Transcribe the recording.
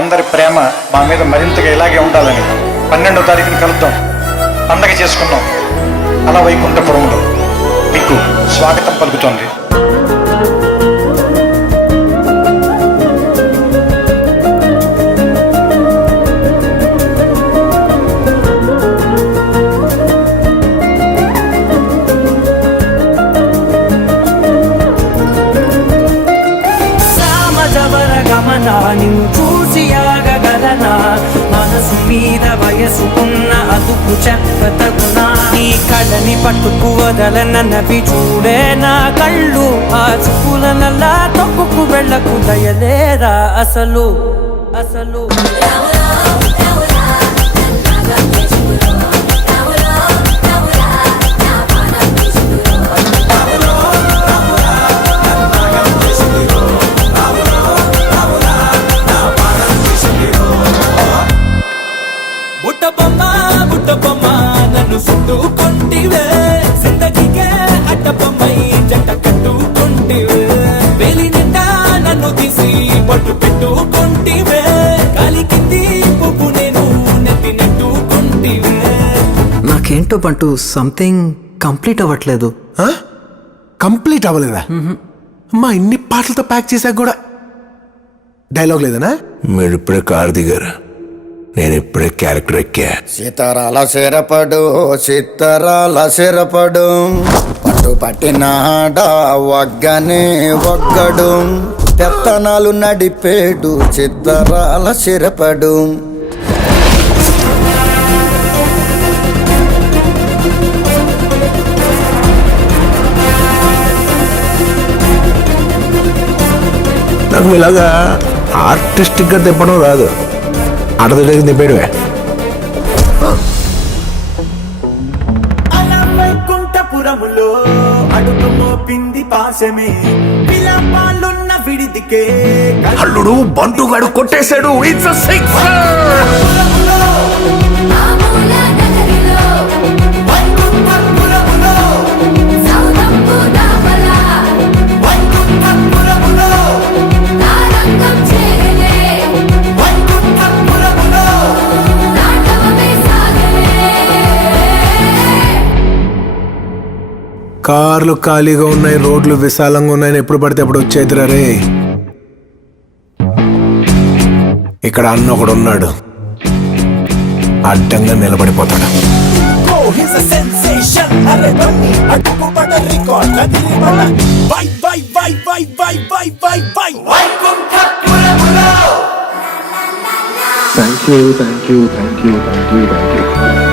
అందరి ప్రేమ మా మీద మరింతగా ఇలాగే ఉండాలని 12వ తారీఖున కలుద్దాం, పండగ చేసుకుందాం. అలా వైకుంఠపురంలో మీకు స్వాగతం పలుకుతోంది. నిన్ను చూసి ఆగగలనా, మనసు మీద వయసుకున్న అదుపు చెప్పతగునా, నీ కళ్ళని పట్టుకు వదలనవి చూడే నా కళ్ళు, ఆ చూపుల నల్లా తొక్కుకు వెళ్ళకు దయలేరా అసలు అసలు. బుట్టబొమ్మ నన్ను చుట్టుకొంటివే, జిందగీకే అడ్డబొమ్మై జంట కట్టుకొంటివే, వేలి నిండా నన్ను తీసి పట్టు పెట్టుకొంటివే, గాలి కింది పువ్వు నేను నెత్తి నెట్టుకొంటివే. నాకేంటో బంటూ సంథింగ్ కంప్లీట్ అవ్వట్లేదు. కంప్లీట్ అవ్వలేదా? అమ్మా ఇన్ని పాటలతో ప్యాక్ చేశాక కూడా డైలాగ్ లేదనా? మీరు ఇప్పుడే కారు దిగారు, నేను ఇప్పుడే క్యారెక్టర్ ఎక్కా. సీతారాల సిరపడు సీతారాల సిరపడు, పట్టు పట్టినాడ వగ్గనే ఒగ్గడు, పెత్తనాలు నడిపేడు చిత్తరాల సిరపడు. నాకు ఇలాగా ఆర్టిస్టిక్గా తిప్పడం రాదు, ఆడదొడ్డకి తిప్పేడువే. వైకుంఠపురములో అడుగు మోపింది పాశమే, విలాపాలున్న విడిదికే అల్లుడు బంటుగాడు కొట్టేశాడు. It's a sixer. కార్లు ఖాళీగా ఉన్నాయి, రోడ్లు విశాలంగా ఉన్నాయని ఎప్పుడు పడితే అప్పుడు వచ్చేదిరా రే. ఇక్కడ అన్న ఒకడు ఉన్నాడు, అడ్డంగా నిలబడిపోతాడు. Thank you thank you thank you thank you thank you.